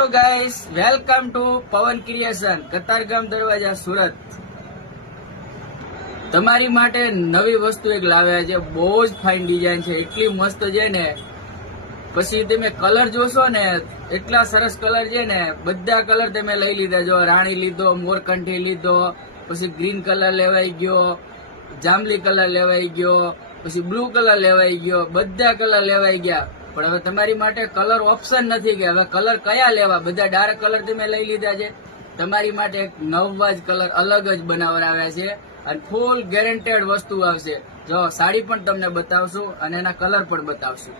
Hello guys, welcome to પવન creation, Katargam દરવાજા, સુરત. તમારી માટે નવી વસ્તુ એક લાવ્યા છે. બહુ જ ફાઇન ડિઝાઇન છે, એટલી મસ્ત છે ને. પછી તમે કલર જોશો ને, એટલા સરસ કલર છે ને. બધા કલર તમે લઈ લીધા. જો રાણી લીધો, મોરકંઠી લીધો, પછી ગ્રીન કલર લેવાઈ ગયો, જાંબલી કલર લેવાઈ ગયો, પછી બ્લુ કલર લેવાઈ ગયો, બધા કલર લેવાઈ ગયા. પણ હવે તમારી માટે કલર ઓપ્શન નથી કે હવે કલર કયા લેવા. બધા ડાર્ક કલર તમે લઈ લીધા છે. તમારી માટે એક નવા જ કલર અલગ જ બનાવડાવ્યા છે અને ફૂલ ગેરંટેડ વસ્તુ આવશે. જો સાડી પણ તમને બતાવશું અને એના કલર પણ બતાવશું.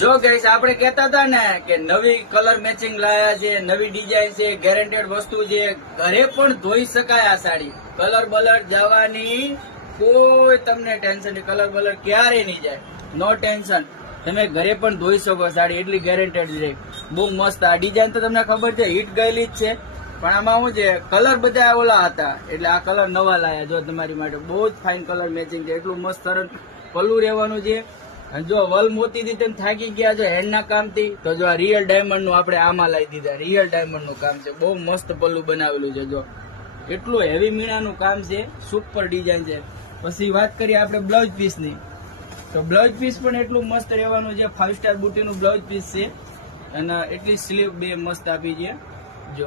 જો ગાઈસ, આપણે કહેતા હતા ને કે નવી કલર મેચિંગ લાયા છે, નવી ડિઝાઇન છે, ગેરંટેડ વસ્તુ છે. ઘરે પણ ધોઈ શકાય આ સાડી. કલર બલર જવાની કોઈ તમને ટેન્શન નહીં. કલર બલર ક્યારે નહીં જાય, નો ટેન્શન. તમે ઘરે પણ ધોઈ શકો સાડી, એટલી ગેરંટેડ છે. બહુ મસ્ત. આ ડિઝાઇન તો તમને ખબર છે, હિટ ગયેલી જ છે. પણ આમાં શું છે, કલર બધા ઓલા હતા એટલે આ કલર નવા લાયા. જો તમારી માટે બહુ જ ફાઇન કલર મેચિંગ છે. એટલું મસ્ત સરસ પલ્લું રહેવાનું છે. અને જો વલ મોતીથી તમે થાકી ગયા છો હેન્ડના કામથી, તો જો આ રિયલ ડાયમંડ નું આપણે આમાં લાવી દીધા. રિયલ ડાયમંડ નું કામ છે. બહુ મસ્ત પલ્લું બનાવેલું છે. જો એટલું હેવી મીણાનું કામ છે, સુપર ડિઝાઇન છે. પછી વાત કરીએ આપણે બ્લાઉઝ પીસની, તો બ્લાઉઝ પીસ પણ એટલું મસ્ત રહેવાનું છે. 5 સ્ટાર બુટીનું બ્લાઉઝ પીસ છે અને એટલી સ્લીવ બે મસ્ત આપી છે. જો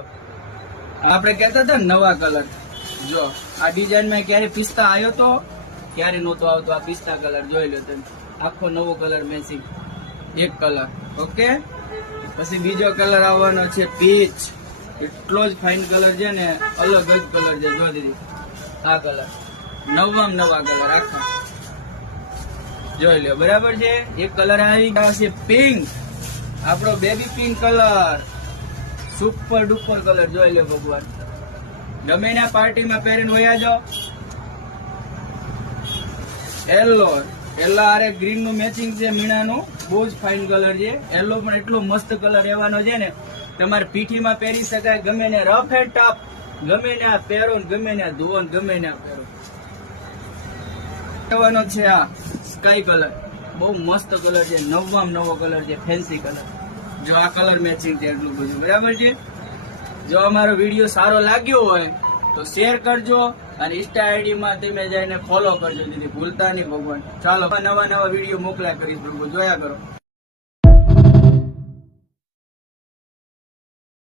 આપણે કહેતા હતા નવા કલર, જો આ ડિઝાઇનમાં ક્યારે પિસ્તા આવ્યો તો ક્યારે નહોતો આવતો. આ પિસ્તા કલર જોઈ લો તમે, આખો નવો કલર મેચિંગ એક કલર. ઓકે, પછી બીજો કલર આવવાનો છે પીચ. એટલો જ ફાઇન કલર છે ને, અલગ જ કલર છે. જો દીદી, આ કલર નવા કલર આખા જોઈ લો. બરાબર છે. એક કલર આવી ગયો છે પિંક, આપણો baby pink colour, super duper colour. જોઈ લો ભગવાન, ગમે ના પાર્ટીમાં પહેરીને વયા જાઓ. યલો આરે ગ્રીન નું મેચિંગ છે મીણાનું. બહુ જ ફાઇન કલર છે. યલો પણ એટલો મસ્ત કલર રહેવાનો છે ને, તમારે પીઠીમાં પહેરી શકાય. ગમે ને રફ એન્ડ ટફ, ગમે ને આ પહેરો, ગમે ને આ ધોવો, ગમે ને આ પહેરો. છે આ સ્કાય કલર, બહુ મસ્ત કલર છે. નવો કલર છે, ફેન્સી કલર. જો આ કલર મેચિંગ છે એટલું બધું. બરાબર છે. જો અમારો વિડીયો સારો લાગ્યો હોય તો શેર કરજો અને ઇન્સ્ટા આઈડી માં તમે જઈને ફોલો કરજો. દીદી ભૂલતા નહીં ભગવાન. ચાલો નવા વિડીયો મોકલ્યા કરીશ. જોયા કરો.